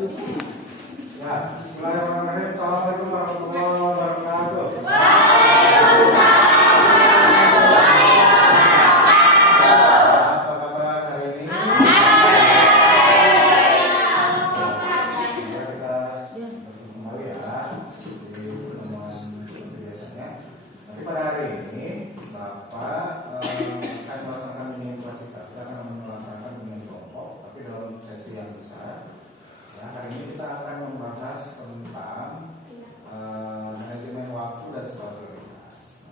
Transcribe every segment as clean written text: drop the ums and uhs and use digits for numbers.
Ya, bismillahirrahmanirrahim. Assalamualaikum warahmatullahi wabarakatuh. Apa kabar hari ini? Ya, kita kembali ya di pertemuan biasanya. Tapi pada hari ini Bapak akan melaksanakan bimbingan kelas kita akan melaksanakan bimbingan kelompok, tapi dalam sesi yang besar. Nah, hari ini kita akan membahas tentang manajemen waktu dan sebagainya.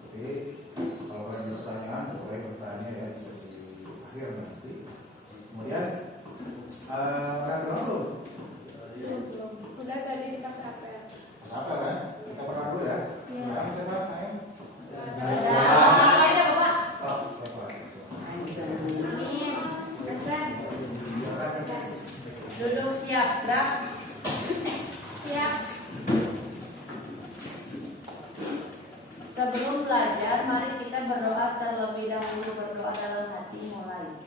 Jadi kalau ada pertanyaan boleh bertanya ya di sesi akhir nanti. Kemudian orang dulu. Udah tadi di kelas apa ya? Kelas apa kan? Kita pernah dulu ya. Sekarang siapa? Ayo. Oh, siapa? Duduk siap, gerak. Siap. Sebelum belajar, mari kita berdoa terlebih dahulu. Berdoa dalam hati mulai.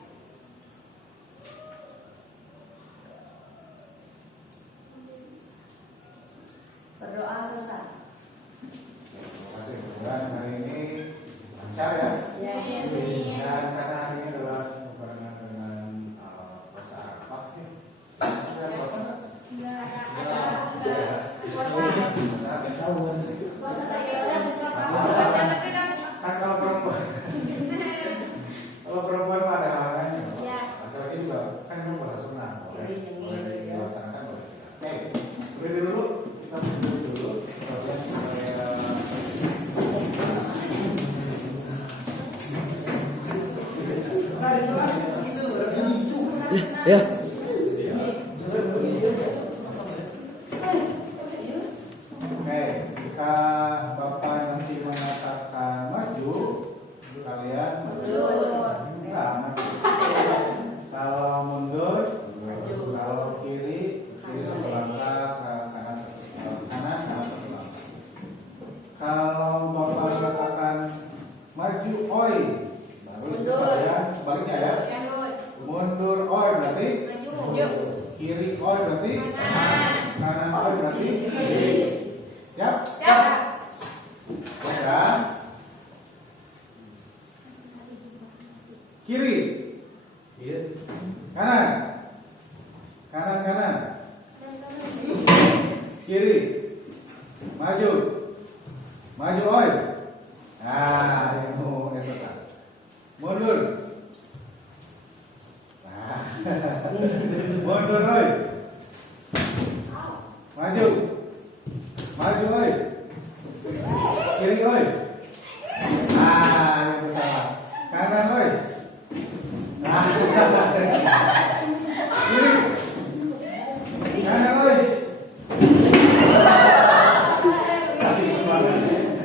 Berdoa selesai. Terima kasih. Kemudian hari ini lancar ya. Ya, Dan karena hari ini adalah berbarengan dengan puasa Arafah nih. Ada puasa nggak? Puasa kan kalau perempuan mah ada halangannya. Ya. Atau ini juga kan dulu puasa sunnah. Boleh dilaksanakan boleh. Oke, beri dulu kita beri dulu. Kemudian Ya. Oke, jika Bapak nanti mengatakan maju, kalian Mundur. Enggak, maju. Kalau mundur, kalau kiri satu langkah, kanan satu langkah. Kalau Bapak mengatakan maju, oi, baru Mundur. kalian sebaliknya ya. Mundur, oi berarti kiri, oi berarti kanan, oi berarti kiri. Siap? Ya. Kiri, kanan, kanan, kiri, maju, oi. Nah, itu kan. Mundur. Nah, mundur, oi. Maju, oi. Kiri, oi. Nah, yang bersama. Kanan, oi. Nah, kiri. Kanan, oi.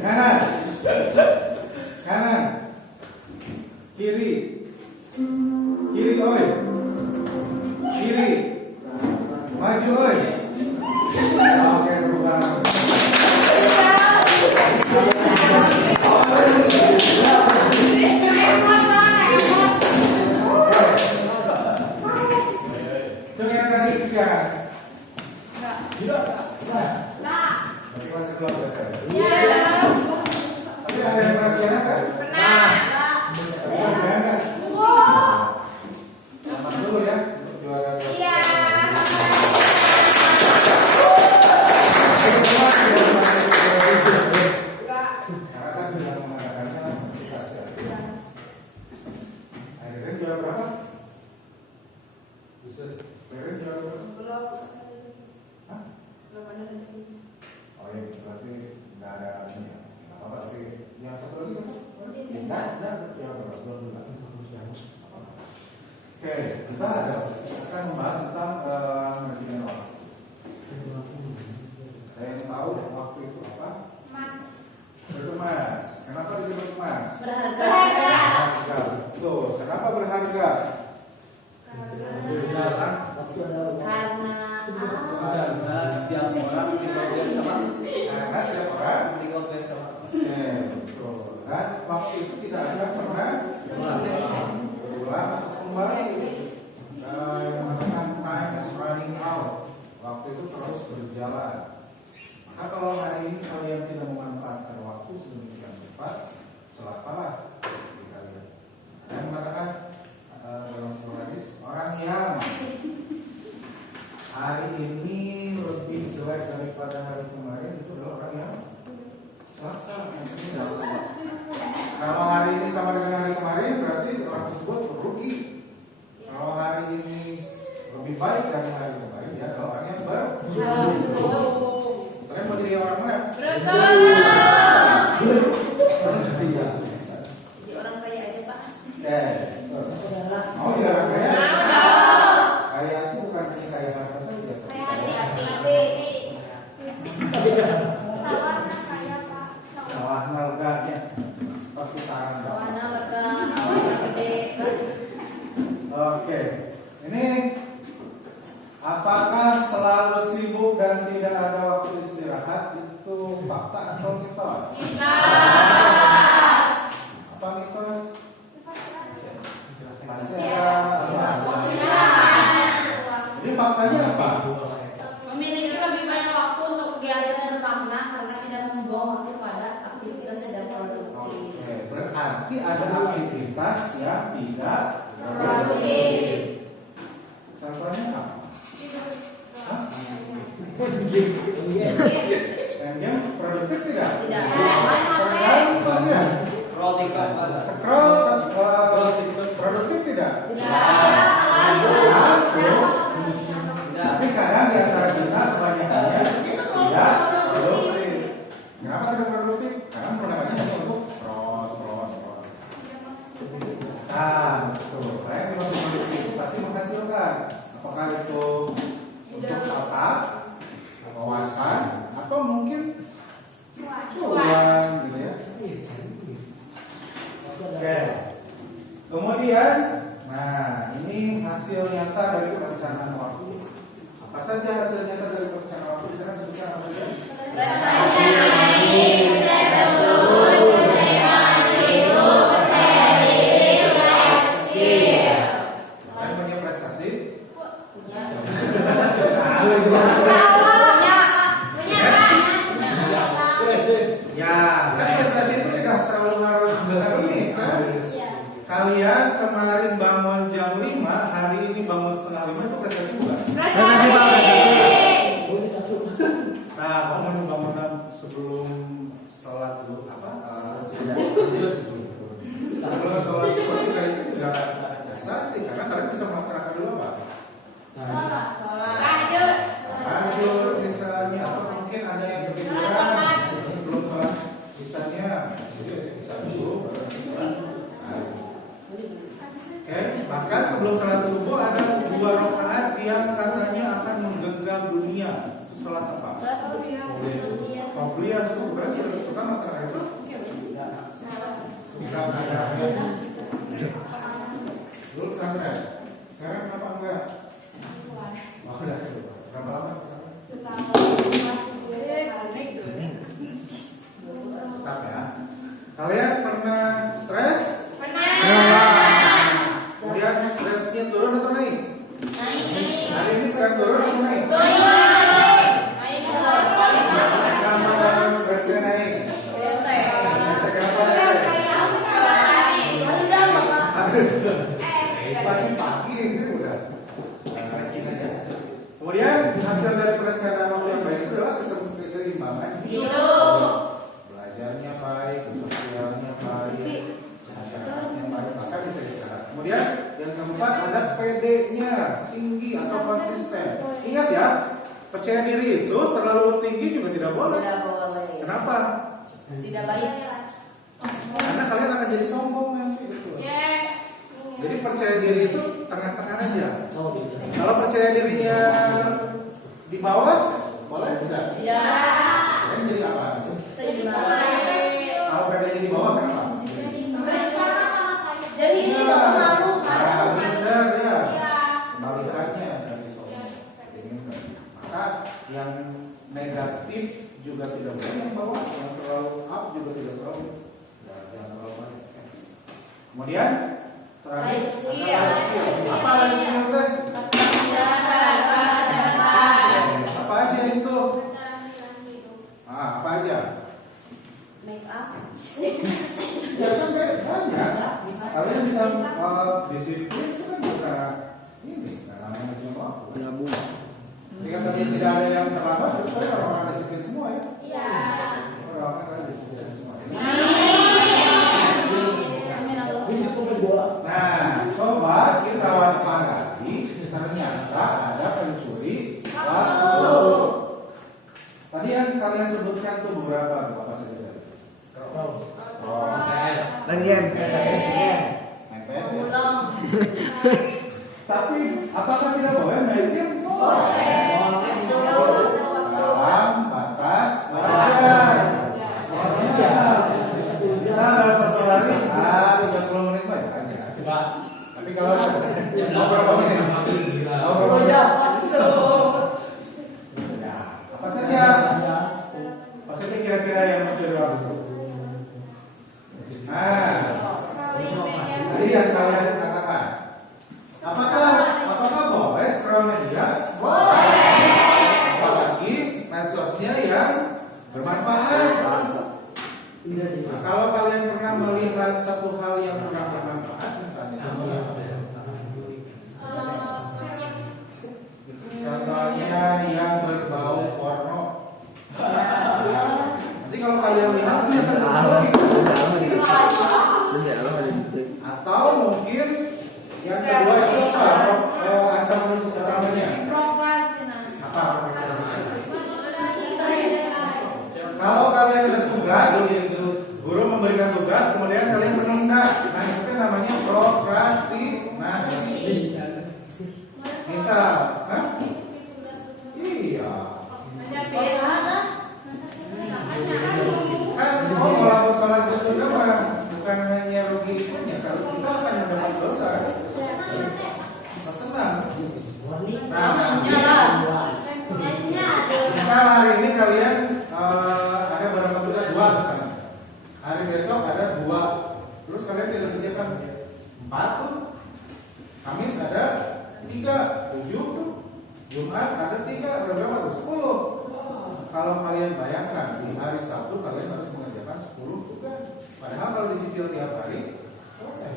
Kanan. Kanan. Kiri. Kiri, oi. Kiri. Maju, oi. Oke, bukan. Coba yang tadi siapa? Tidak. Berarti masih belum selesai. Tapi ada yang pernah siaran? Tapi yang siaran? Selamat dulu ya untuk juara. Karena kan sudah mengadakannya kita siaran. Akhirnya juara berapa? Akhirnya juara berapa? Hah? Oh iya, berarti nggak ada ini ya. Nggak apa-apa, tapi yang satu lagi siapa? Nggak, belum. Oke, kita akan membahas tentang manajemen waktu. Ada yang tahu waktu itu apa? Berkemas. Kenapa disebut emas? Berharga. Tuh, kenapa berharga? Karena setiap orang dikompet sama Karena setiap orang dikompet sama betul. Dan waktu itu tidak ada pernah berulang atau kembali. Yang mengatakan time is running out. Waktu itu berjalan. Maka kalau hari ini kalian tidak memanfaatkan waktu sedemikian cepat, celakalah diri kalian. Dan mengatakan dalam sebuah hadis, orang yang hari ini lebih jelek daripada hari kemarin itu adalah orang yang celaka. Kalau hari ini sama dengan hari kemarin berarti orang tersebut rugi. Kalau hari ini lebih baik dari hari kemarin, dia adalah orang yang kalian mau jadi orang mana? Jadi orang kaya aja Pak. Mau jadi orang kaya? Kaya aku bukan kaya harta saja. Sawah nalganya seperti sarang. Warna lega, warna gede. Oke, ini apakah selalu sibuk dan tidak ada waktu istirahat itu fakta atau mitos? Apa mitos? Jadi faktanya apa? Memiliki lebih banyak waktu untuk kegiatan dan bermakna karena tidak membuang waktu pada aktivitas sedang produktif. Oke, berarti ada aktivitas yang tidak Produktif. Contohnya apa? Hah? Yang produktif tidak? Tidak. Tergantung ya. Scroll TikTok. Scroll produktif tidak? Tapi kadang di antara kita kebanyakannya tidak produktif. Kenapa tidak produktif? Karena menggunakannya hanya untuk scroll. Nah, betul. Saya di waktu produktif itu pasti menghasilkan. Apakah itu untuk apa? Wawasan atau mungkin cuan gitu ya. Oke. Kemudian, nah ini hasil nyata dari perencanaan waktu. Apa saja hasil nyata dari perencanaan waktu? Di sana sebutkan apa saja? Kalian punya prestasi? Ya, kan prestasi itu tidak selalu harus dengan ini. Kan? Kalian kemarin bangun jam 5, hari ini bangun setengah 5 itu prestasi bukan? Nah, kamu bangunan sebelum sholat dulu apa? Sebelum sholat subuh juga itu juga prestasi karena kalian bisa melaksanakan dulu apa? Lanjut misalnya atau mungkin ada yang ketiduran sebelum sholat misalnya jadi bisa dulu baru sholat. Oke, bahkan sebelum sholat subuh ada 2 rakaat yang katanya akan menggenggam dunia. Itu sholat apa? Qobliyah subuh. Kalian suka masalah itu? Bisa ada. Dulu pesantren. Sekarang kenapa enggak? Oh, udah. Berapa lama pesantren? Tetap ya. Kalian pernah stres? Kemudian stresnya turun atau naik? Hari ini stres turun atau naik? Kapan stresnya naik? Masih pagi itu udah. Kemudian hasil dari perencanaan waktu yang baik itu adalah keseimbangan hidup. Belajarnya baik, sosialnya baik, masyarakatnya baik, maka bisa istirahat. Kemudian yang keempat ada PD-nya tinggi atau konsisten. Ingat ya, percaya diri itu terlalu tinggi juga tidak boleh. Tidak boleh. Kenapa? Tidak baik ya. Karena kalian akan jadi sombong nanti. Jadi percaya diri itu tengah-tengah aja. Kalau percaya dirinya di bawah, boleh tidak? Tidak. Kalian jadi apa? Seimbang. Kalau PD-nya di bawah kenapa? Jadi ini nggak malu Nah, kan? benar ya. Kebalikannya dari sombong. Maka yang negatif juga tidak boleh yang bawah, yang terlalu up juga tidak terlalu. Jangan terlalu banyak. Kemudian terakhir, Life skill. apa life skill teh? Apa aja itu? Jika tadi tidak ada yang terlambat, berarti kalian orang-orang disiplin semua ya. Iya. Orang-orang disiplin semua. Amin. Nah, coba kita waspadai. Ternyata ada pencuri waktu. Tadi yang kalian sebutkan tuh beberapa apa saja tadi? Main game. Pulang. Tapi apakah tidak boleh main game? Dalam batas wajar. Bisa dalam satu hari 30 menit banyak. Tapi kalau mau berapa menit? Mau berapa menit? Ya, apa saja? Apa saja kira-kira yang mencuri waktu? Nah, tadi yang kalian katakan. Apakah boleh scroll media? Boleh. Apalagi medsosnya yang bermanfaat. Nah, kalau kalian pernah melihat satu hal yang kurang bermanfaat, misalnya contohnya yang berbau porno. Nanti kalau kalian lihat atau mungkin yang kedua itu apa? Ancaman utamanya Prokrastinasi. apa? Kalau kalian ada tugas, guru memberikan tugas, kemudian kalian menunda. Nah, itu namanya prokrastinasi. Misal, hah? Iya. Kan kalau sholat tertunda mah bukan hanya rugi itunya, kalau kita akan mendapat dosa. Tenang. Misal hari ini kalian ada beberapa tugas 2 misalnya. Hari besok ada 2. Terus kalian tidak kerjakan 4 tuh. Kamis ada 3, 7 tuh. Jumat ada 3, ada berapa tuh? 10. Kalau kalian bayangkan di hari Sabtu kalian harus mengerjakan 10 tugas. Padahal kalau dicicil tiap hari selesai.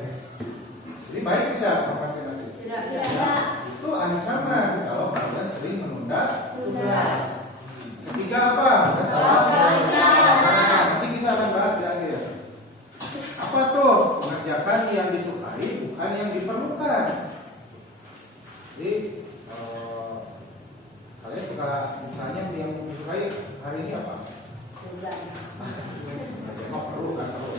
Jadi baik tidak prokrastinasi? Tidak. Itu ancaman kalau kalian sering menunda tugas. Ketiga apa? Nanti kita akan bahas di akhir. Apa tuh? Mengerjakan yang disukai bukan yang diperlukan. Jadi kalian suka misalnya yang disukai hari ini apa? Memang perlu kan tahu.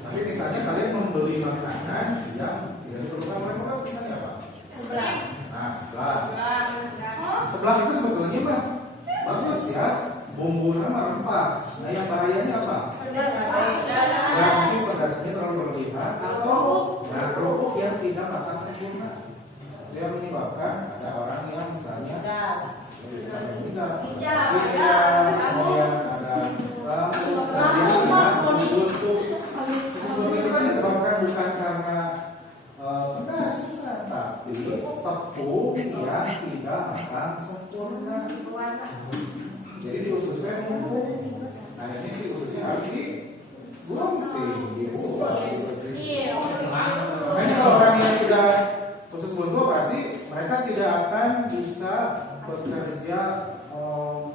Tapi misalnya kalian membeli makanan yang tidak diperlukan oleh orang, misalnya apa? Sebelah. Nah, sebelah itu sebetulnya mah bagus ya, bumbu nama rempah. Nah, yang bahayanya apa? Ya mungkin pedasnya terlalu berlebihan atau kerupuk yang tidak matang sempurna. Dia menyebabkan ada orang yang misalnya itu kan disebabkan bukan karena pedas, tapi tepung yang tidak matang sempurna. Jadi di ususnya numpuk. Nah ini si ususnya harus digunting, dibuat. Makanya orang yang sudah usus buntu pasti mereka tidak akan bisa bekerja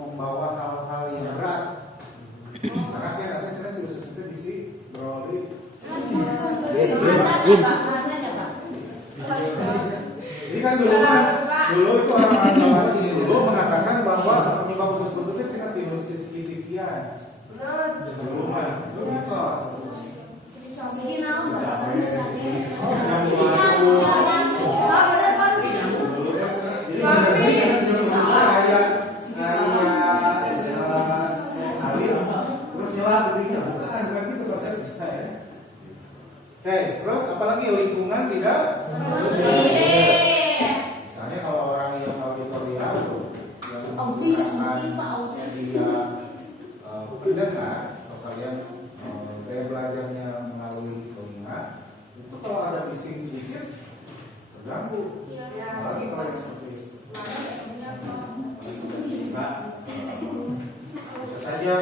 membawa hal-hal yang berat. Karena kira-kira si usus itu diisi broli. Jadi kan dulu itu orang-orang dulu mengatakan bahwa penyebab usus buntu itu cuma sekian. Dulu mah itu mitos. Oke, terus apalagi lingkungan tidak misalnya kalau orang yang auditorial yang dia pendengar atau kalian gaya belajarnya melalui telinga itu kalau ada bising sedikit terganggu. Apalagi kalau yang seperti itu. Nah, bisa saja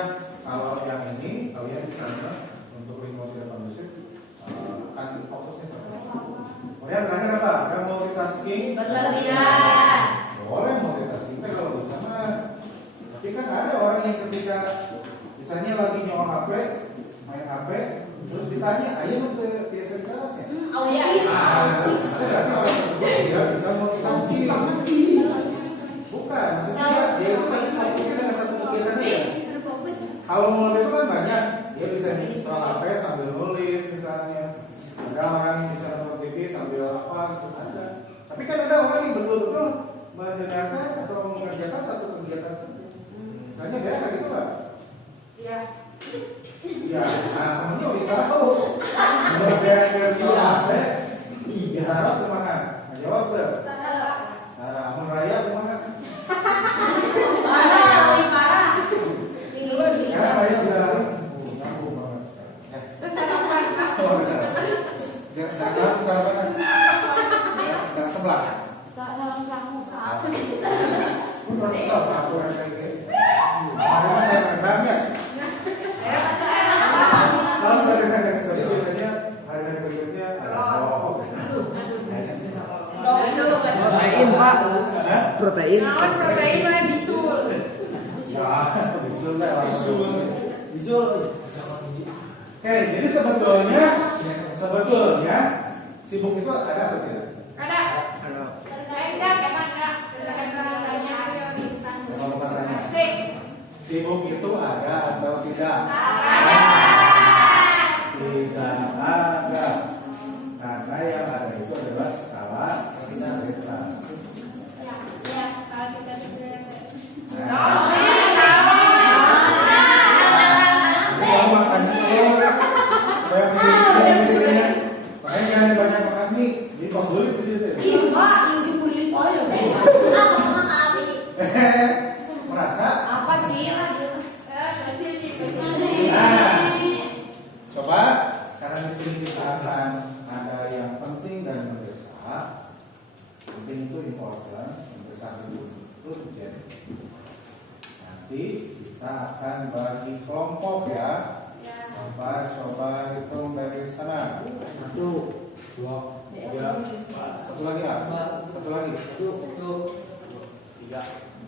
kalau yang ini kalian misalnya untuk lingkungan tidak kondusif akan fokusnya terlalu. Kemudian terakhir apa? Ada multitasking. Berlebihan. Boleh multitasking. Kalau misalnya lagi nyoba HP, main HP, terus ditanya, ayo mau biasa di kelasnya. Autis. Autis. Berarti orang tersebut tidak bisa multitasking. Bukan, maksudnya dia itu pasti fokusnya dengan satu kegiatan aja. Kalau nulis itu kan banyak, dia bisa install HP sambil nulis misalnya. Ada orang yang bisa nonton TV sambil apa, gitu ada. Tapi kan ada orang yang betul-betul mendengarkan atau mengerjakan satu kegiatan saja. Misalnya dia kayak gitu Pak. Iya. Iya, nah temennya udah tahu. Kalau dia jawab HP, dia harus kemana? Nah, jawab ber. Nah, Amun Raya kemana? Parah, lebih parah. Karena Raya udah nyambung banget. Terus sarapan. Oh, bisa. Jangan sarapan. Sebelah. Salam kamu. Udah tahu satu yang kayak gini. Ada saya rendangnya. Kalau sudah dengan saya biasanya hari-hari berikutnya ada roh. Protein Pak. Protein. Naon protein mana bisul. Ya, bisul lah langsung. Bisul. Oke, jadi sebetulnya sibuk itu ada atau tidak? Ada. Enggak, enggak. Kalau katanya Asik. sibuk itu ada atau tidak? Ada. Tidak ada. Karena yang ada itu adalah skala zeta. Ya, ya, salah kita juga. Nah, kalau makan telur, supaya mikirnya, makanya jangan banyak makan mie, jadi pembulit gitu. Iya Pak, yang dibully toyo. Merasa? Apa sih lah dia? Nah, coba karena di sini kita akan ada yang penting dan mendesak. Penting itu important, mendesak itu urgent. Nanti kita akan bagi kelompok ya. Apa? Coba hitung dari sana. 1, 2, 3, Satu lagi ya? Satu lagi. 1, 3.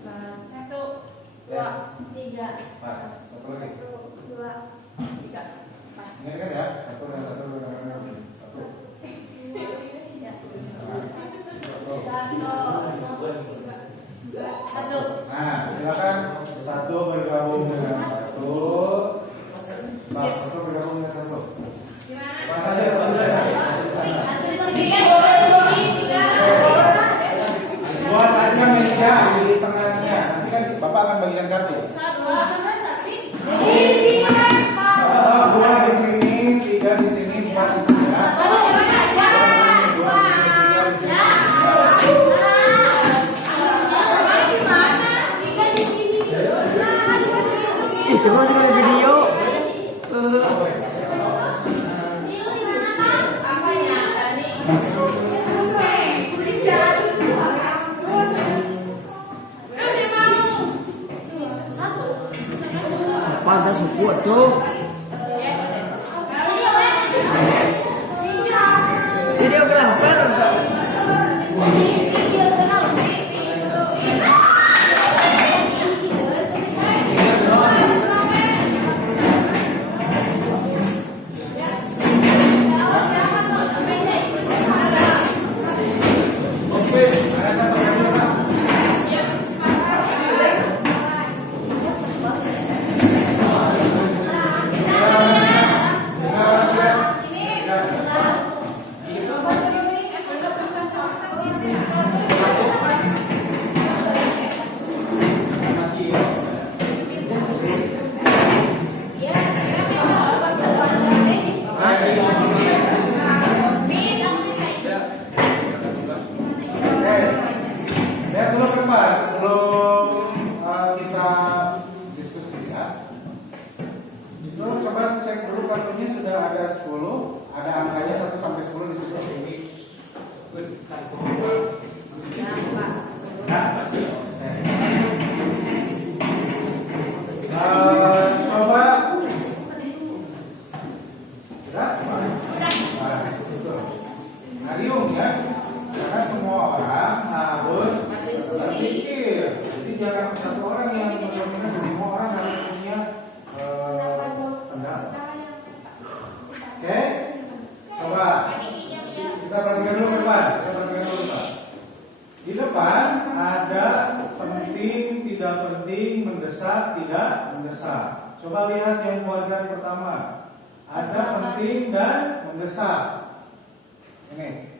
1, 2, 3. Satu lagi. 1, 2, 3. Ini kan ya? Satu dan satu dan satu. Satu. Nah, silakan satu bergabung dengan satu. Pak, satu bergabung dengan satu. Gimana? Mana aja satu saja. Satu di sini. Buat aja meja di tengahnya. Nanti kan Bapak akan bagikan kartu. Dua di sini, tiga di sini, empat di sini. Ya. Itu kan sekali video. Pantas suku tuh. Videografer. Lihat dulu ke depan sebelum kita diskusi ya. So, coba cek dulu kartunya sudah ada 10, ada angkanya 1 sampai 10 di situ. Coba sudah semua. Nah, betul. Ngariung ya. Karena semua orang harus berpikir. Jadi jangan satu orang yang mendominasi, semua orang harus punya tidak penting, mendesak, tidak mendesak. Coba lihat yang kuadran pertama. Ada penting dan mendesak. Ini.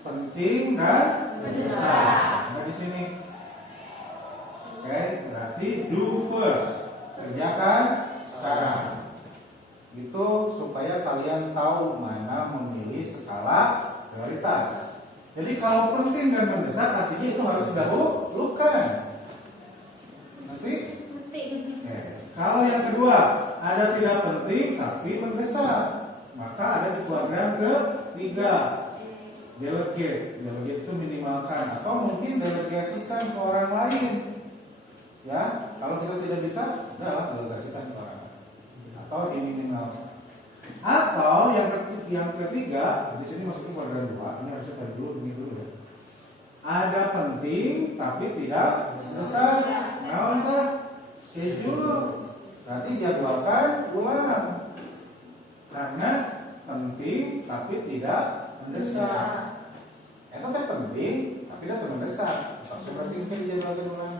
Penting dan mendesak. Nah, di sini. Oke, berarti do first. Kerjakan sekarang. Itu supaya kalian tahu mana memilih skala prioritas. Jadi kalau penting dan mendesak artinya itu harus didahulukan. Masih? Penting. Kalau yang kedua ada tidak penting tapi mendesak, maka ada di kuadran ketiga. Delegate itu minimalkan atau mungkin delegasikan ke orang lain. Ya, kalau kita tidak bisa, udah delegasikan ke orang atau diminimalkan. Atau yang ketiga, di sini masuknya kuadran 2. Ini harusnya tadi dulu, ini dulu ya. Ada penting tapi tidak mendesak. Nah, untuk schedule berarti jadwalkan ulang. Karena penting tapi tidak mendesak. Itu kan penting tapi tidak mendesak. Seperti itu dijadwalkan ulang.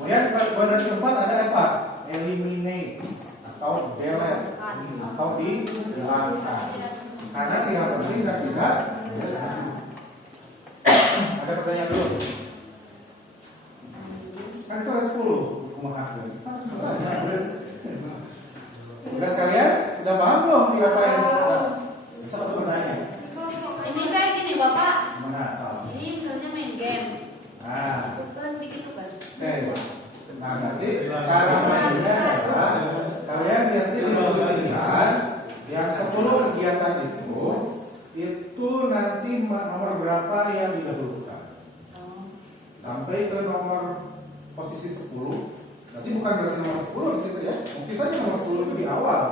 Kemudian kuadran keempat ada apa? Eliminate atau delete atau dihilangkan. Karena tidak penting dan tidak mendesak. Ada pertanyaan dulu? Kan itu ada 10 hukum hakim. Udah sekalian? Udah paham belum diapain? Satu pertanyaan. Ini kayak gini Bapak. Mana salah? Ini misalnya main game. Nah, Itu kan begitu kan. oke. Nah, nanti cara mainnya adalah kalian nanti diskusikan yang 10 kegiatan itu nanti nomor berapa yang didahulukan. Sampai ke nomor posisi 10. Nanti bukan berarti nomor 10 di situ ya. Mungkin saja nomor 10 itu di awal.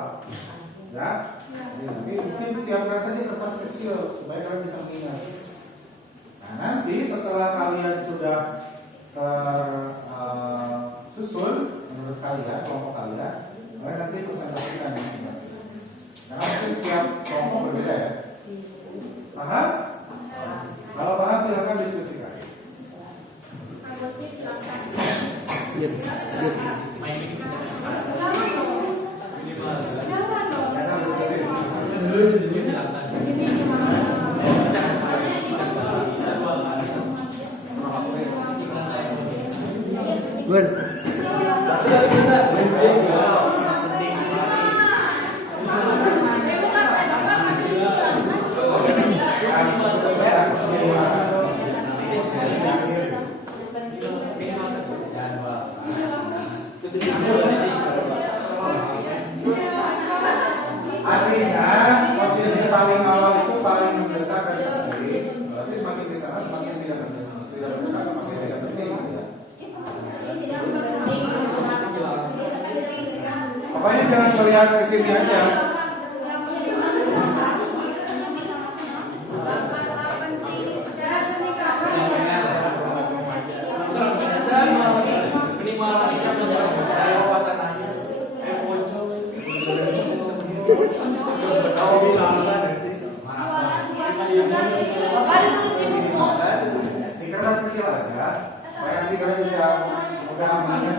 Ya. Jadi nanti mungkin siapkan saja kertas kecil supaya kalian bisa mengingat. Nah, nanti setelah kalian sudah susun menurut kalian, kelompok kalian, kalian nanti presentasikan masing-masing. Karena mungkin setiap kelompok berbeda ya. Paham? Kalau paham silakan diskusikan. Artinya posisi paling awal itu paling mendesak dari sendiri. Berarti semakin di sana semakin tidak mendesak, semakin tidak penting. Pokoknya jangan melihat ke sini aja. Bapak ditulis di buku. Di kertas kecil aja, supaya nanti kalian bisa mudah mengingat.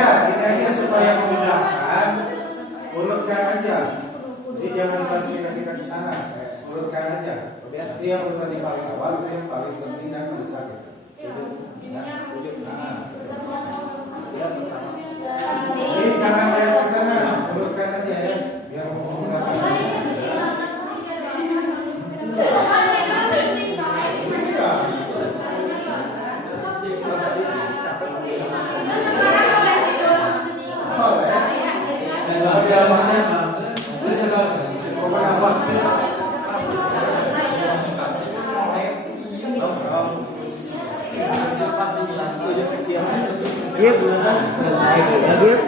Ini aja supaya memudahkan, urutkan aja. Jadi jangan diklasifikasikan di sana, urutkan aja. Nanti yang urutan yang paling awal itu yang paling penting dan mendesak. Jadi jangan lihat ke sana, urutkan aja ya, biar memudahkan. Iya. Iya bukan lagi.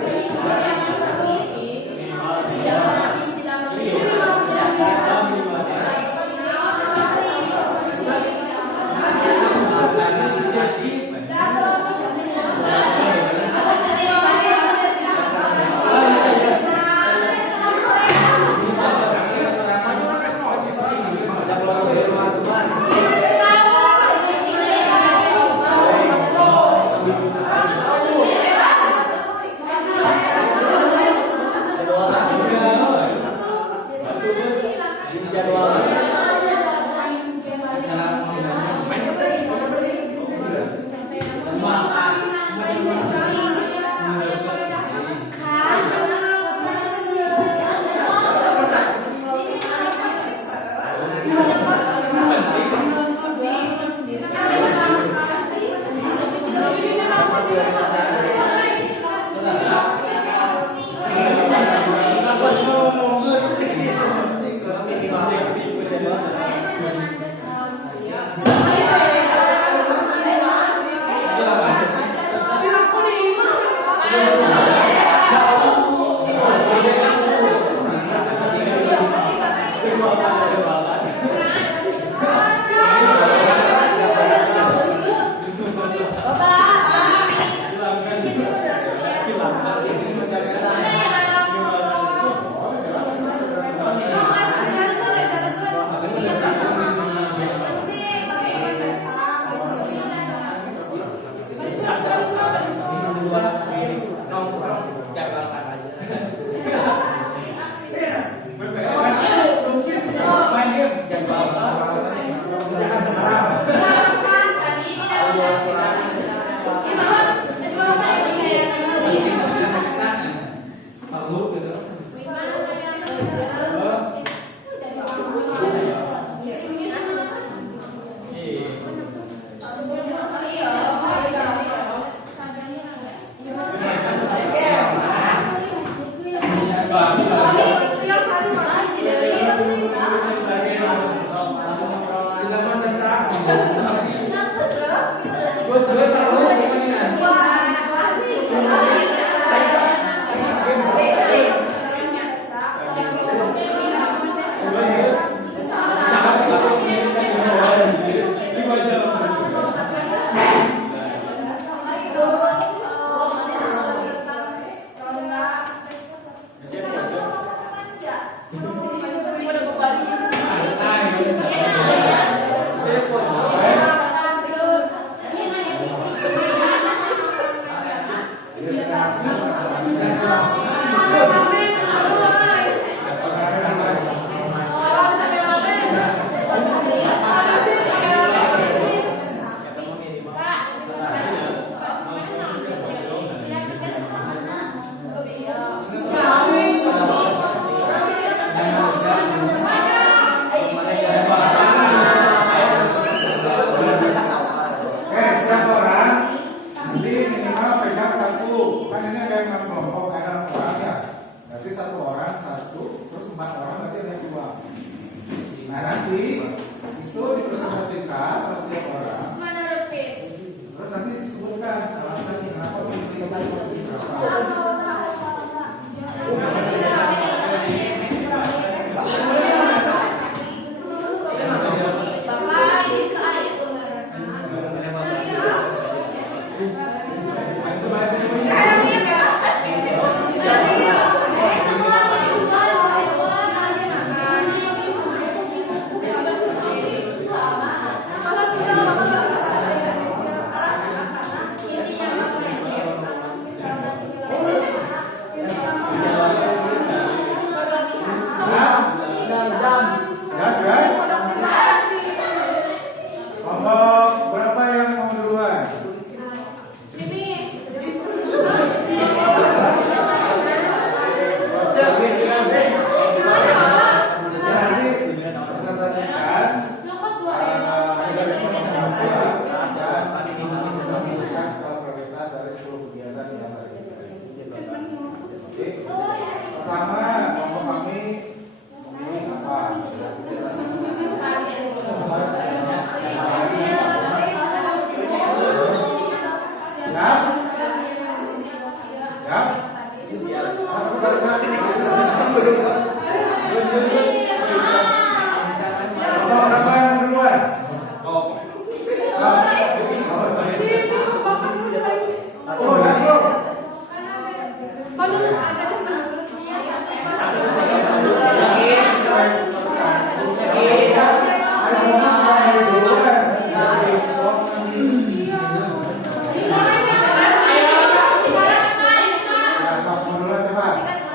Ya, sok dulu siapa?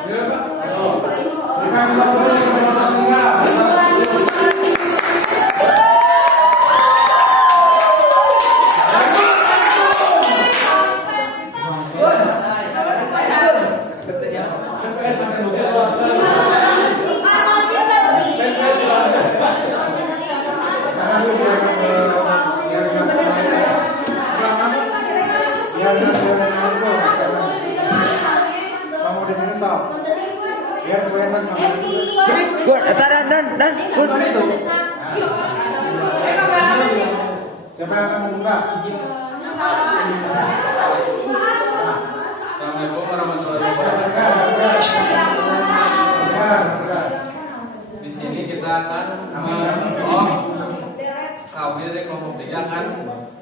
Ayo. Berikan nomor tiga. Sana dulu biar kamu di sini stop. Biar kelihatan kamera itu. Good, dan, good. Siapa yang akan membuka? Assalamualaikum warahmatullahi wabarakatuh. Di sini kita akan kami dari kelompok 3 akan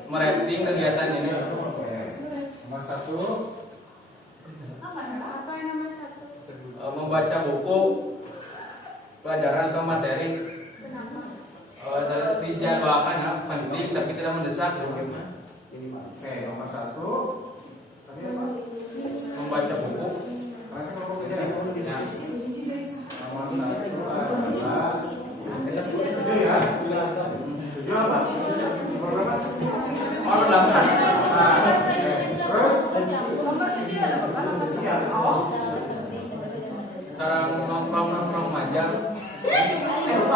merating kegiatan ini. Oke. Nomor 1. Apa yang nomor 1? Membaca buku pelajaran atau materi. Dijadwalkan ya, penting tapi tidak mendesak. Oke, nomor 1. Tadi apa? Membaca buku. Masih kelompok 3 ya? Ya. Nomor 1 adalah 7 ya? 7 apa? Nomor berapa? Nomor 8. Nah, oke. Terus? Nomor 7 ada apa? Nomor 1. Iya. Sarang nongkrong majang. Oh,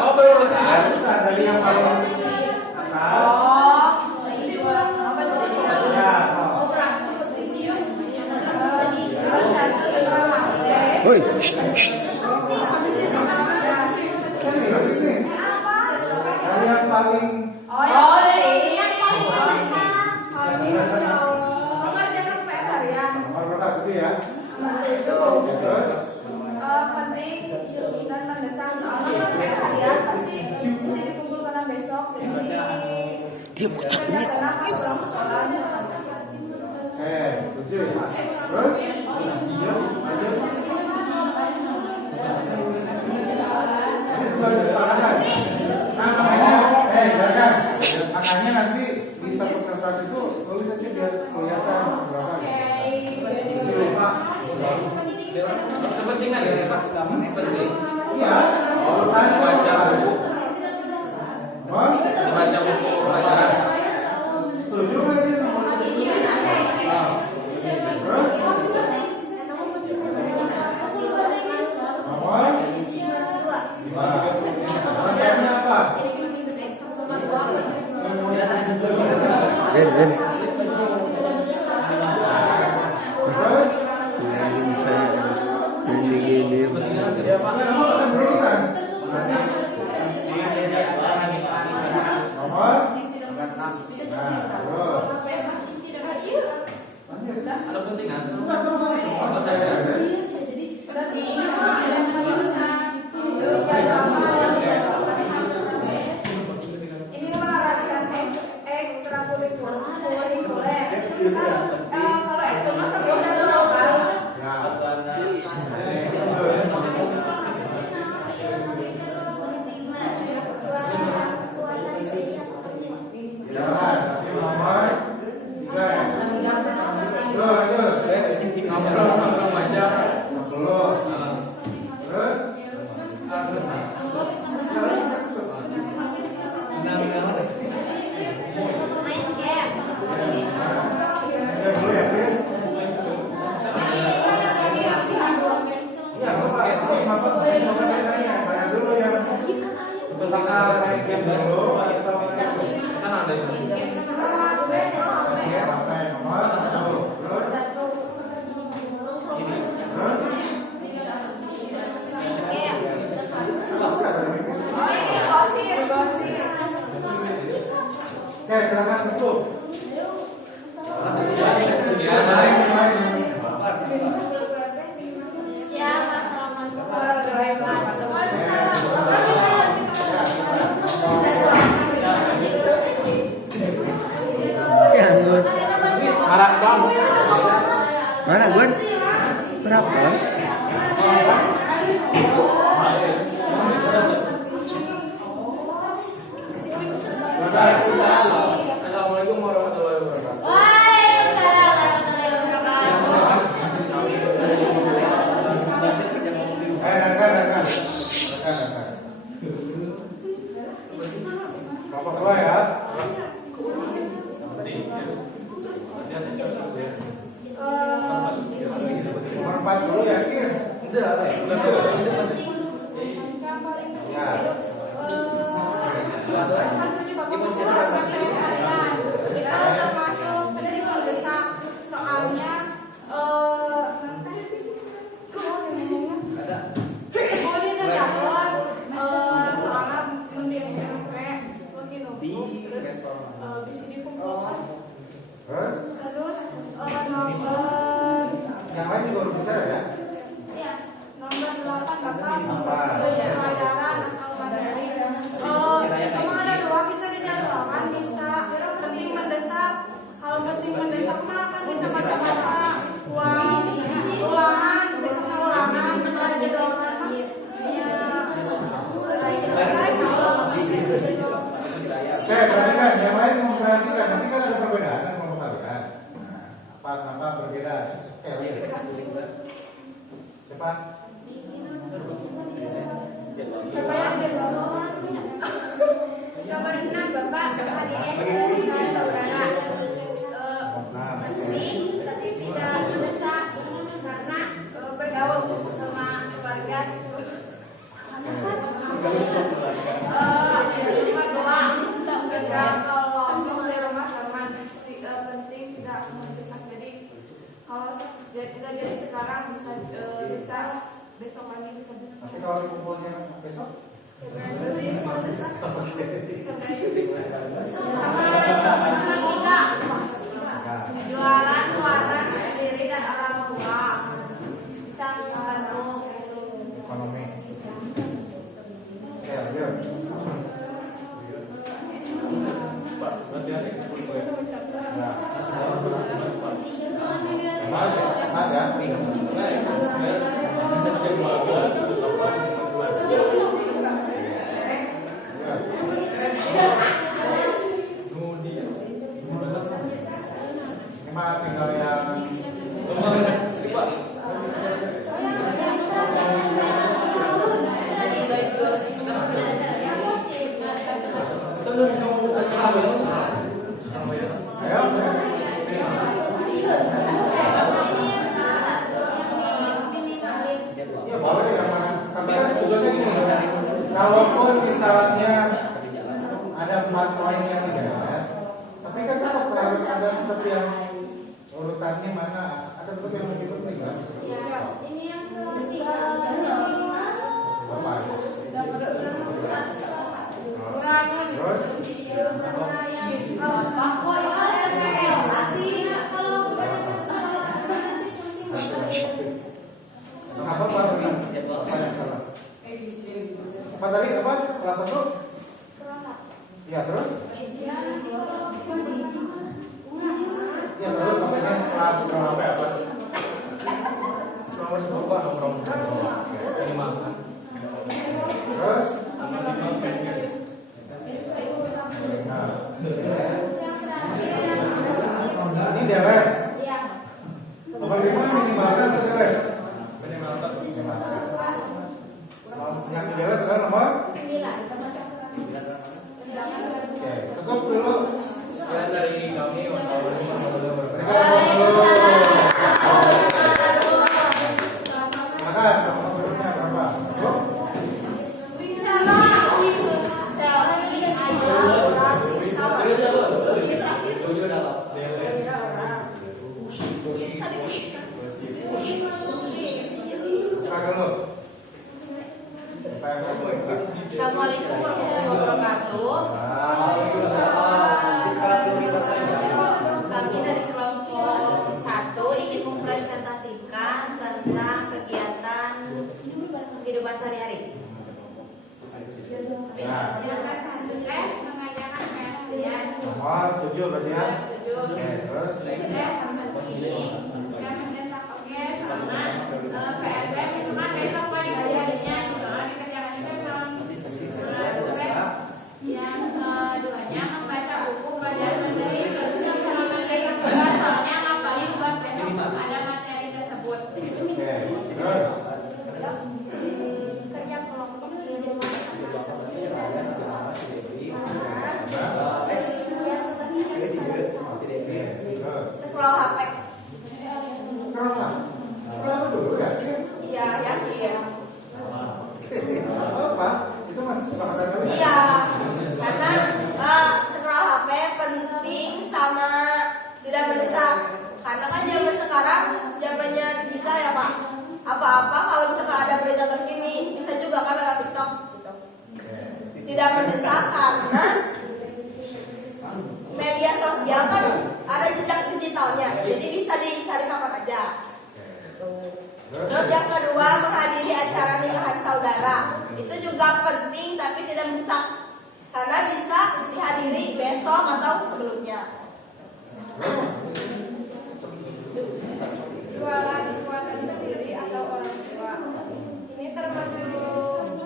Oh, berurutan. dari yang paling atas. Apa itu? Ya, so. Woi, Serius ini? Dari yang paling nomor berapa tadi ya? Terus? Penting dan mendesak soalnya kan PR harian pasti mesti dikumpulkan besok jadi dia mau kerja tenang kalau pulang sekolah Oke, 7 ya. Terus? Lanjut. Ini sesuai kesepakatan. Nah, makanya, makanya nanti di satu kertas itu tulis aja biar kelihatan berapa. Isi lupa. Kepentingan ya, Pak. Penting. Iya. Urutan Baca buku. Mon? Baca buku pelajaran. Setuju nggak ini? Nah, terus? Nomor? 5. Konsepnya apa? Dan. Terus? Dan begini. Ya, Pak, kamu akan berikan. Nomor? Nah, terus. Lanjut. Ada pentingan. Enggak, terus semua saya. berarti ini mah latihan ekstrakurikuler. Kalau ekskul masa biasa tahu kan? Ya. Jalan, tapi nomor 3 ya. Lanjut. Nongkrong majang. 10. Terus? Terus Ya, dulu ya, Pin. Iya, Bapak tanya, mana dulu yang bakal naik game dulu atau kan ada yang ya, apa yang nomor 1. Terus? Oke, silakan tutup. Yang lain. Ya, Assalamualaikum. Ya, Gun. marah dong. Mana, Gun? Berapa? Silakan. yakin? Udah, Yang paling penting Ya. Menuju bapak mengulang materi harian. Kita termasuk tadi mendesak soalnya boleh ngejawab soalnya mending mungkin terus bisa dikumpulkan. Terus Nomor yang lain juga harus bicara ya. ya nomor 8 bapak Apa? pelajaran atau materi. Itu mah ada dua, bisa dijadwalkan, bisa penting mendesak. Kalau penting mendesak mah kan bisa baca-baca ulangan, bisa ulangan, kalau ada jadwalkan mah Oke, perhatikan. Yang lain memperhatikan. Nanti kan ada perbedaan kan kelompok kalian. Nah, apa berbeda? Oke, lihat. Siapa? siapa yang dijadwalkan? Nomor 6 bapak harian saudara. Penting tapi tidak mendesak karena bergaul sama keluarga. Kalau di rumah teman penting tidak mendesak. Jadi kalau udah jadi sekarang bisa besok lagi bisa. Nanti kalau dikumpulnya besok? Berarti mendesak. Jualan muatan diri dan orang tua bisa membantu Ekonomi. Oke, lanjut. Mas ya. Ini mah tinggal yang ya boleh yang mana. Tapi kan sebetulnya gini, kalaupun misalnya ada 4 poin yang tidak, tapi kan tetap harus ada tetap yang urutannya mana, ada tetap yang lebih penting kan? Ini yang Bapak. Apa Pak? Apa yang salah? Apa tadi apa? Salah satu? Iya terus? Iya terus maksudnya setelah sekolah apa? Nomor berapa nomor ini makan. Terus? Nah, ini dewek. Nomor 5 minimalkan atau dewek? Yang dewek adalah nomor? Oke, cukup dulu. Sekian dari kami. Wassalamualaikum warahmatullahi wabarakatuh. Silakan, nomor berikutnya berapa? Cukup? Silakan dulu. Assalamualaikum warahmatullahi wabarakatuh. Kami dari kelompok 1 ingin mempresentasikan tentang kegiatan kehidupan sehari-hari. Nomor 7 berarti ya? Oke, terus? Yang keduanya membaca buku pelajaran materi sama mendesak juga soalnya ngapalin buat besok ada materi tersebut. Oke, terus? Kerja kelompok di zaman Terus? scroll HP. Sekolah apa dulu ya? dia kan ada jejak digitalnya, jadi bisa dicari kapan aja. Terus yang kedua, menghadiri acara nikahan saudara. Itu juga penting tapi tidak mendesak, karena bisa dihadiri besok atau sebelumnya. Jualan buatan sendiri atau orang tua. Ini termasuk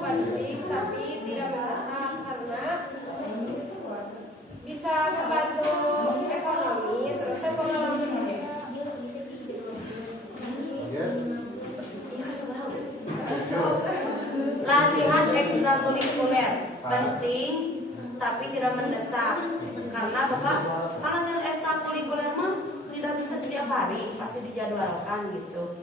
penting tapi tidak mendesak karena bisa membantu ekonomi, terus pengalaman. Latihan ekstrakurikuler penting tapi tidak mendesak, karena bapak kalau latihan ekstrakurikuler mah tidak bisa setiap hari, pasti dijadwalkan gitu.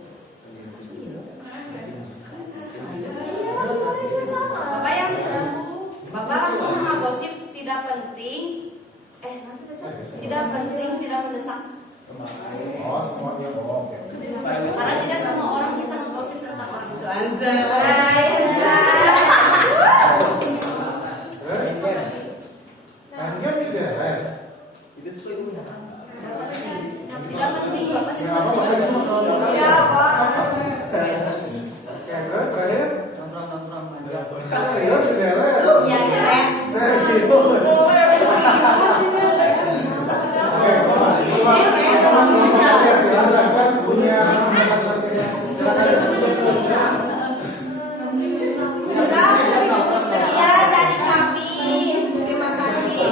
Bapak langsung ngegosip tidak penting, tidak penting, tidak mendesak. Oh, semuanya oke. Karena tidak semua orang bisa ngegosip tentang orang itu. Anjir juga ya. Tidak penting, bapak sih. Kenapa Bapak itu kalau Iya, Pak. Oke, terus terakhir? Serius, Dele? Iya, Dele. Serius? Oke, Bapak. Silakan kan punya Sudah, sekian dari kami. Terima kasih.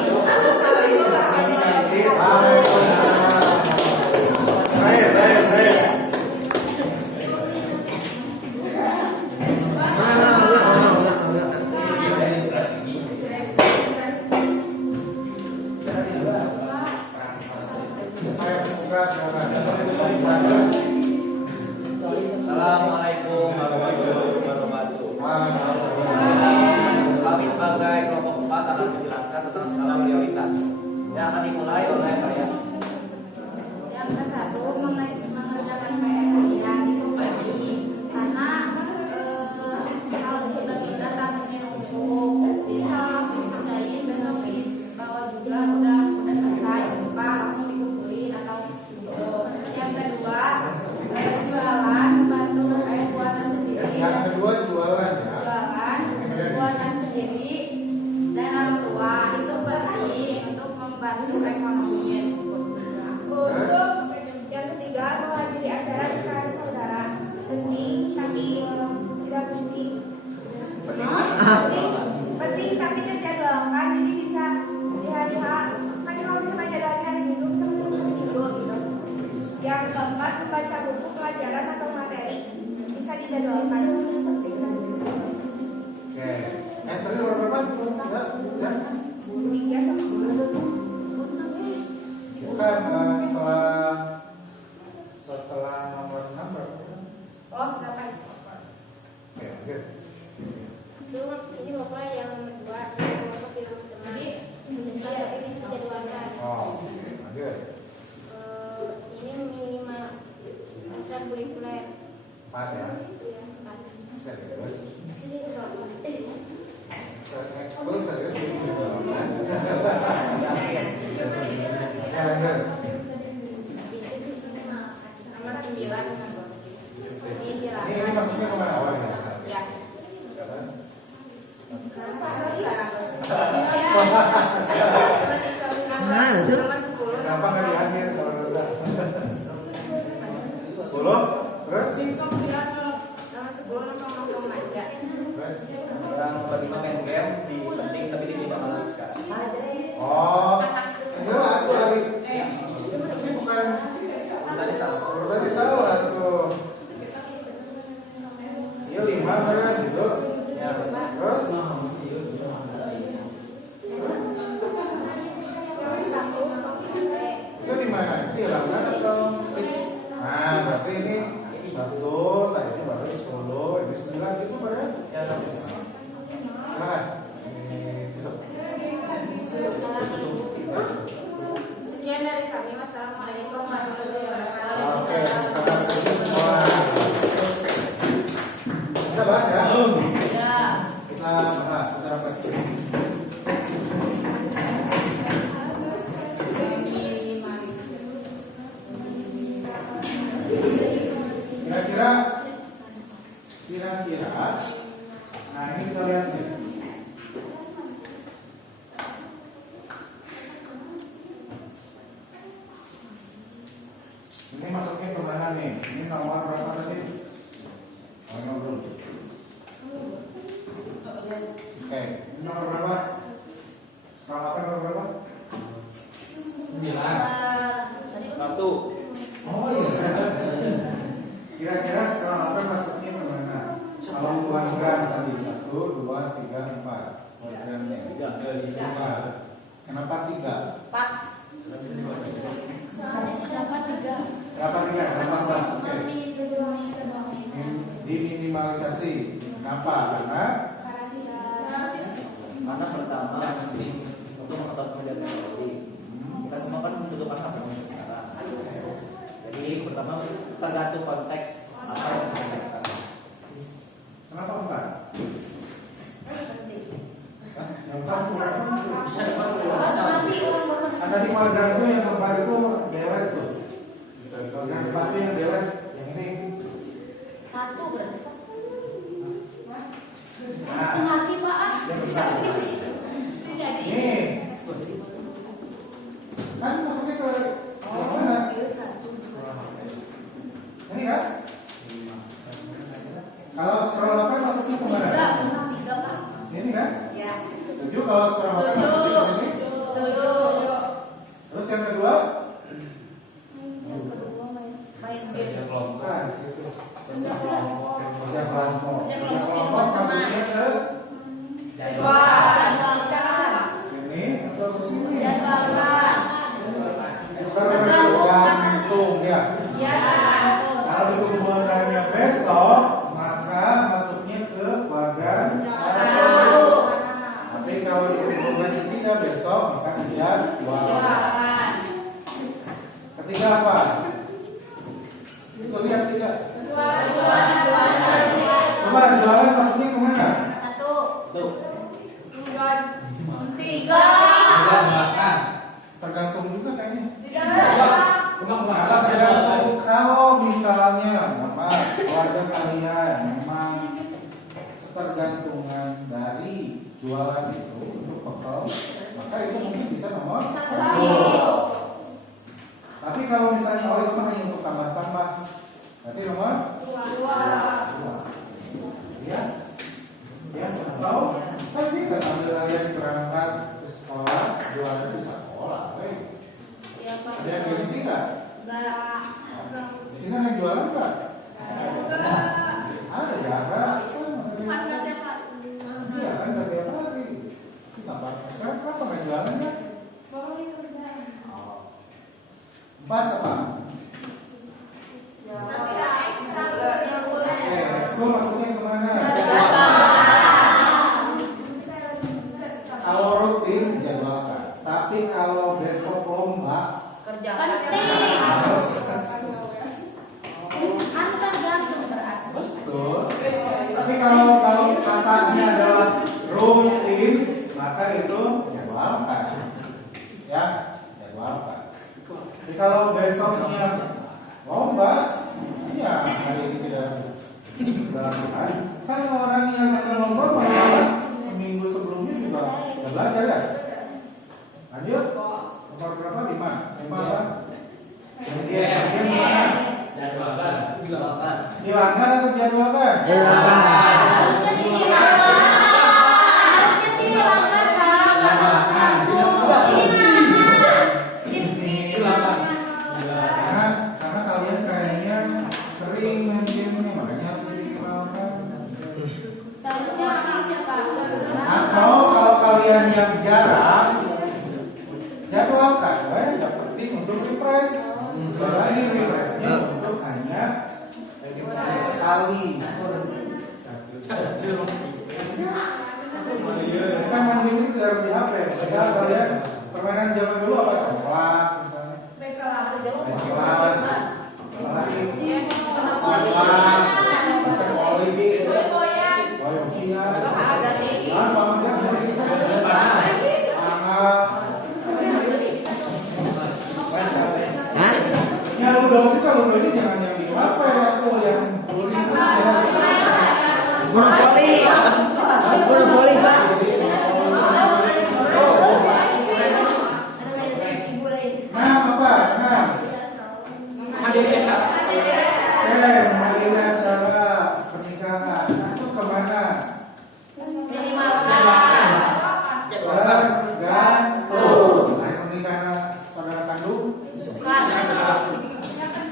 Assalamualaikum warahmatullahi wabarakatuh. Baik. Assalamualaikum warahmatullahi wabarakatuh. Kami sebagai kelompok 4 akan menjelaskan tentang skala prioritas yang akan dimulai oleh kalian. Yang ke satu mengerjakan PR kalian itu penting karena kalau sudah kita langsung numpuk, jadi kalau langsung dikerjain besok bahwa juga udah selesai, lupa langsung dikumpulin atau yang kedua jualan bantu buatan sendiri. Yang kedua jualan ya. Jualan buatan sendiri dan orang tua itu penting untuk membantu ekonomi. Untuk yang ketiga, menghadiri acara nikahan saudara penting tapi tidak penting. Penting tapi terjadwalkan, jadi bisa di hari-hari. Kan kalau misalnya jadwalnya hari Minggu, kita Minggu gitu. Yang keempat, membaca buku pelajaran atau materi bisa dijadwalkan. Oke. Tadi nomor berapa? Ya. 3 sama 10. Bukan setelah nomor 6 berapa? Oh, 8. Oke, lanjut. Ini bapak yang kedua, bapak bilang jadi Indonesia ini dijadwalkan. Oh, oke, lanjut. Ini minimal ekstrakurikuler. 4 ya. Ya, 4. Serius. Sini bapak. Ekskul serius ini juga. Ya, lanjut. Nomor 9 dengan gosip. Ini Ini silakan. maksudnya kemana awalnya? Ya. Kenapa harus sana gosip? Mana tuh? Nomor 10. Kenapa nggak dihadir kalau dosa? 10? Terus? Nomor 10 nongkrong aja. Terus? Yang kelima main game di penting tapi tidak mengenaskan. Oh, jelas tuh tadi. Ini bukan Tadi salah. tadi salah tuh. Iya 5 kan gitu. Ya. Terus? Itu di mana? Dihilangkan atau? Nah, berarti ini 1, tadi itu baru 10, ini 9 itu baru. Ya. Silakan. Ini tutup. Sekian dari kami. Wassalamualaikum warahmatullahi wabarakatuh. Oke, terima kasih semua. Kita bahas ya. Ya. Kita bahas, kita refleksi. Ini masuknya kemana nih? Ini nomor berapa tadi? Nomor belum. Oke, ini nomor berapa? Skala apa nomor berapa? 1. Oh iya. Kira-kira skala apa masuknya kemana? Kalau kuadran tadi 1, 2, 3, 4. Kuadrannya 3. Kenapa 3? 4. Kenapa 3? Kenapa 4? Oke. Diminimalisasi. Kenapa? Karena Pertama untuk mengetahui pekerjaan teknologi. Kita semua kan membutuhkan hal yang sekarang. Jadi pertama tergantung konteks apa yang kita lakukan. kenapa 4? Yang 4 kurang tadi kuadran itu yang 4 itu dewet tuh. Kuadran 4 itu yang dewet. Yang ini 1 berarti Pak. nah, Ngerti Pak. ini kan masuknya ke yang mana? Ini kan? Kalau scroll apa masuknya ke mana? 3 Pak. Ini kan? Ya. Setuju kalau scroll apa masuknya ke sini? Setuju. Terus yang kedua? Main game. Bukan di situ. Kerja kelompok. Kerja kelompok Kerja kelompok masuknya ke sini atau ke sini? Tergantung ya. Kalau dikumpulkannya besok, maka masuknya ke kuadran 1. Tapi kalau dikumpulkannya tidak besok, maka kejadwalan. Ketiga apa? Itu lihat 3. Coba jualan masuknya kemana? 3. Tergantung juga kayaknya. Salah tergantung. Kalau misalnya keluarga kalian memang ketergantungan dari jualan itu untuk bekal, maka itu mungkin bisa nomor 1. Tapi kalau misalnya itu hanya untuk tambah-tambah, berarti nomor 2. Ya, ya. Atau kan bisa sambil kalian berangkat ke sekolah, jualan di sekolah. Ada yang gengsi nggak? Di sini ada yang jualan nggak? Ada ya, ada. Iya kan dari apa lagi? Kita sekarang apa main jualan ya? 4 apa? Ekskul masuknya kemana? Kalau rutin jadwalkan. Tapi kalau besok lomba Kerja. betul. Tapi kalau katanya adalah rutin, maka itu jadwalkan. Ya, jadwalkan. Jadi kalau besoknya lomba, ya hari ini tidak dilakukan. Kan orang yang akan lomba malah seminggu sebelumnya juga belajar ya. Lanjut. Nomor berapa? 5 apa? Kemudian mana? Hilangkan atau jadwalkan? Karena kalian kayaknya sering main game ini, makanya harus dihilangkan. Atau kalau kalian yang jarang, jadwalkan, yang penting untuk refresh. Lagi refreshnya untuk hanya sekali. Kan main game ini tidak harus di HP. Misal kalian permainan zaman dulu apa? Coklat misalnya. Coklat. Apa lagi? Coklat. Oli. Ya ludo itu kalau ludo ini jangan yang di kafe atau yang Monopoli. Monopoli, Pak. nah apa? Nah, Hadir Kan.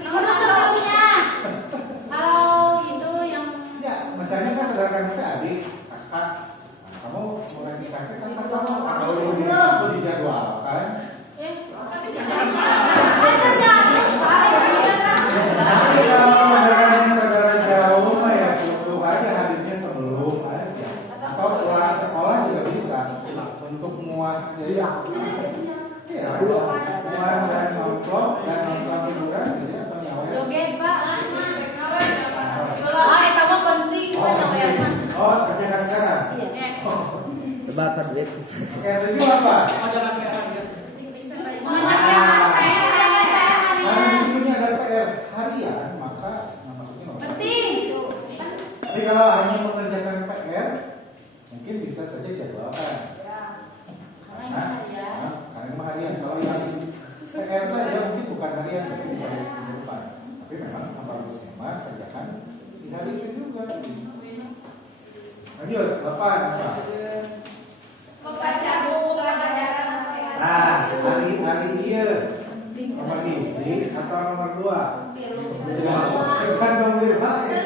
Nomor sebelumnya. Kalau itu yang Ya, misalnya kan saudara kandung itu adik, kakak. Nah, kamu mulai dikasih kan kamu aku dijadwalkan. Tapi kalau saudara jauh mah ya butuh aja hadirnya sebelum aja. Atau pulang sekolah juga bisa untuk muat jadi ya muat dan nongkrong dan nonton hiburan gitu ya, atau nyawa. joget Pak. Eta mah penting we nyawerna. Oh, kerjakan sekarang. Iya. Tebakan duit. Oke, itu apa? Karena di sini ada PR harian, maka maksudnya apa? Penting. Tapi kalau hanya mengerjakan PR, mungkin bisa saja jadwalkan. Karena ini harian. Kalau yang PR saja mungkin bukan harian, tapi bisa di depan. Tapi memang harusnya kerjakan si hari itu juga. Lanjut, 8 apa? Membaca buku pelajaran. Nah, hari iya nomor hiji atau nomor 2? Tergantung lima ya.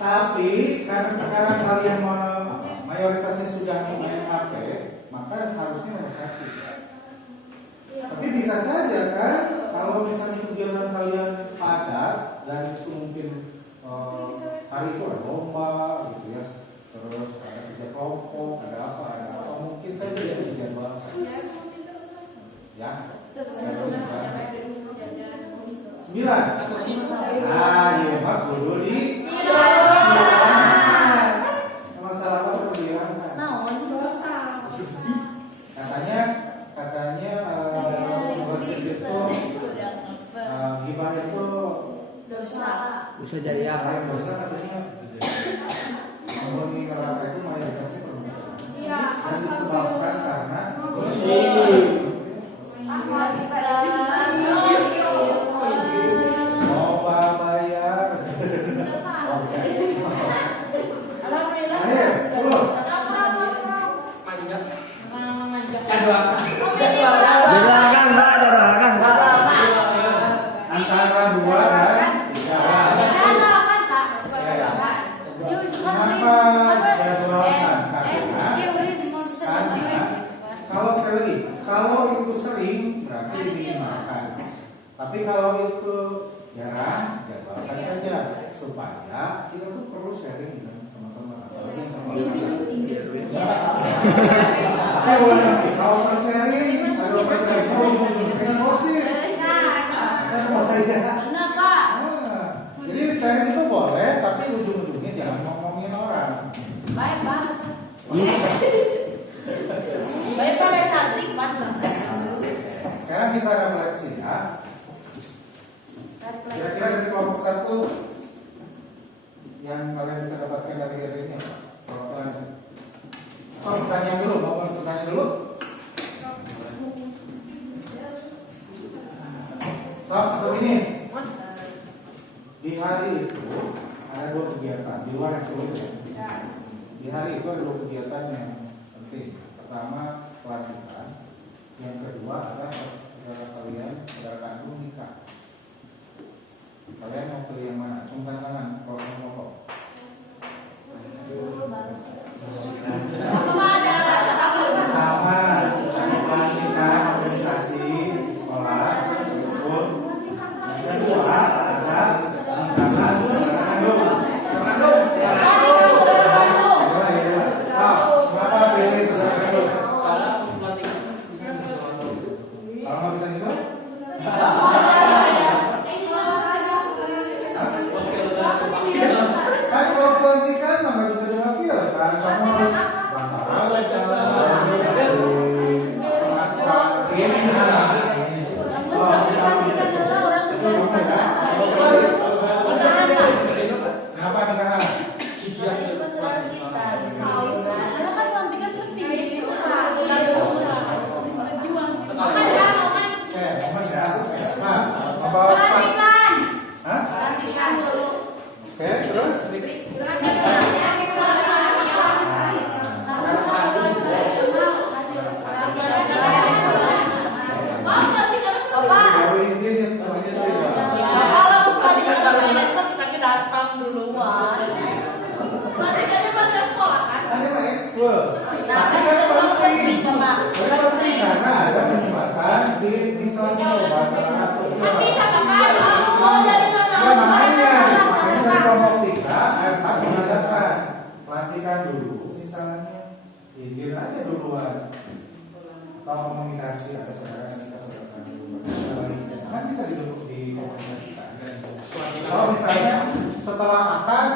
Tapi karena sekarang kalian mayoritasnya sudah main HP, maka harusnya nomor 1. Tapi bisa saja kan, kalau misalnya kegiatan kalian padat dan itu mungkin hari itu ada lomba gitu ya, terus ada kerja kelompok, ada apa, mungkin saja dia dijadwalkan. Ya, 9. Nah, iya mah kudu di masalah apa kemudian? Katanya gosip itu gimana itu Bisa jadi yang apa? lain dosa katanya. Menghuni neraka itu mayoritasnya perempuan. Iya, Dan disebabkan karena coba bayar. Oke. Ayo, 10. Jadwalkan Pak, jadwalkan Pak. Antara 2 dan 3. Kenapa jadwalkan? Karena kalau sekali, kalau itu sering berarti diminimalkan. Tapi kalau itu jarang, jadwalkan saja supaya kita tuh perlu sharing dengan teman-teman. Apalagi yang kalau sharing, ada sharing, dengan gosip. Jadi sharing itu boleh, tapi ujung-ujungnya jangan ngomongin orang. Baik, Pak. Baik pada cantik Pak. Sekarang kita refleksi ya. Kira-kira dari kelompok 1 yang kalian bisa dapatkan dari ini apa? Kalau kalian pertanyaan dulu, mau bertanya dulu. So, atau ini di hari itu ada 2 kegiatan di luar yang sulit ya. Di hari itu ada 2 kegiatan yang penting. Pertama pelatihan, yang kedua adalah saudara kalian, saudara kandung nikah. Kalian mau pilih yang mana? Cungkan tangan, kelompok. Pertama, pelatihan organisasi sekolah, school. Yang kedua ada nikahan saudara kandung. Kenapa pilih saudara kandung? Kalau nggak bisa gitu? Kan kalau pelantikan mah nggak bisa diwakilkan. Kamu harus lantaran kenapa nikahan? Momen ya. Mas, apa? Hah? Oke, terus? Jauhi duluan. Praktikannya pas ke sekolah kan? Ini mah ekskul. Nah, kan itu kurang penting, Bapak. Ini penting karena ada penyebabkan di misalnya obat Kan bisa Bapak. Oh, jadi Ya nonton makanya dari kelompok 3 R4 mengadakan pelantikan dulu, misalnya izin aja duluan. Atau komunikasi ada saudara yang kita saudarakan dulu. Kan bisa dikomunikasikan. Kalau misalnya setelah akan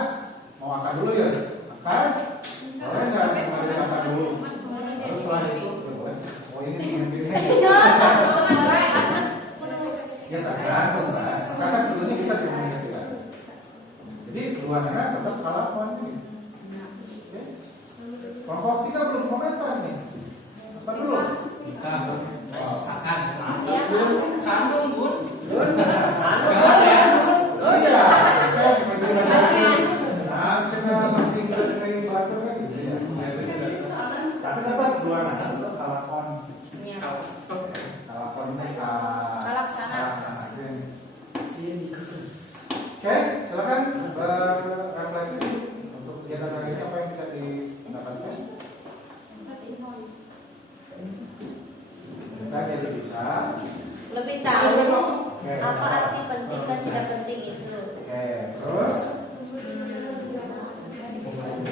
mau akan dulu ya, akan boleh nggak mau akan dulu? Terus setelah itu ya boleh. Oh ini pemimpinnya. Ya tergantung kan. Karena sebetulnya bisa dikomunikasikan. Jadi keluarnya tetap kalah konflik. Oke. Kelompok kita belum komentar nih. Apa dulu? Kita akan Kandung, Bun. jelas ya. Oh iya. Oke, nah, saya penting dari batu kan gitu ya. Tapi tetap dua anak tetap kalah konflik. Kalah konflik. Kalaksana. Oke, silakan berefleksi untuk kegiatan hari ini apa yang bisa didapatkan. Kita jadi bisa. Lebih tahu apa arti penting dan tidak penting itu. Oke, terus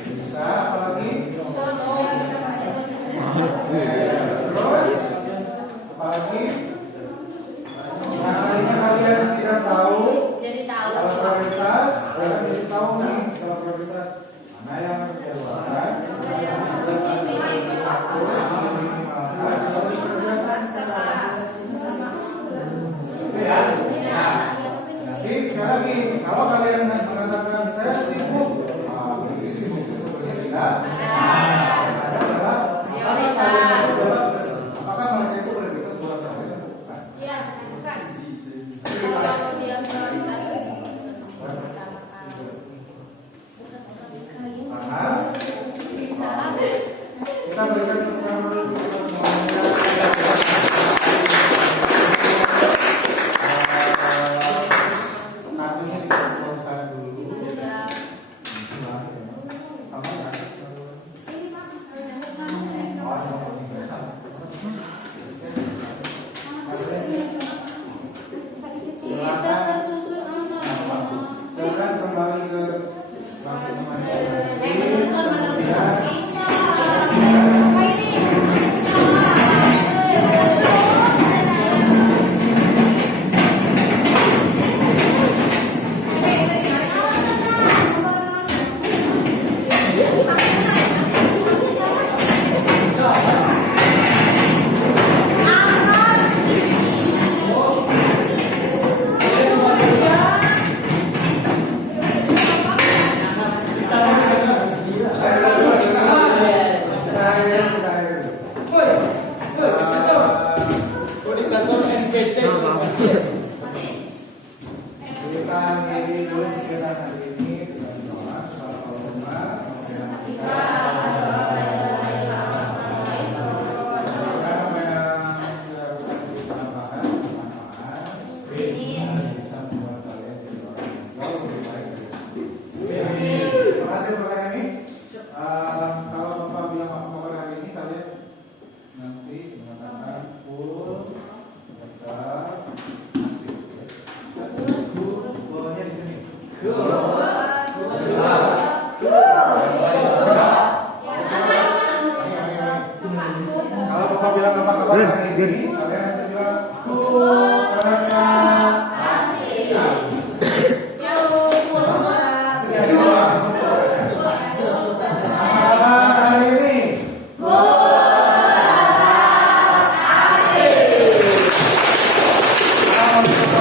bisa apa lagi? Terus apa lagi? Nah, kalinya kalian tidak tahu. Jadi tahu. Kalau prioritas, kalian jadi tahu nih kalau prioritas mana yang harus dilakukan, mana yang harus ya. Nanti sekali lagi, kalau kalian mengatakan saya sibuk, berarti sibuk itu sebenarnya tidak. Adalah apakah mereka itu prioritas buat kalian? Bukan. Iya, bukan. Jadi, Kalau dia prioritas Mahal. Kita berikan tepuk tangan dulu untuk semuanya. Kartunya dikumpulkan dulu. Kamu ya? Silakan kembali ke bangku masing-masing. Kalau Bapak bilang apa kabar hari ini, kalian nanti bilang terima kasih. Hari ini. Selamat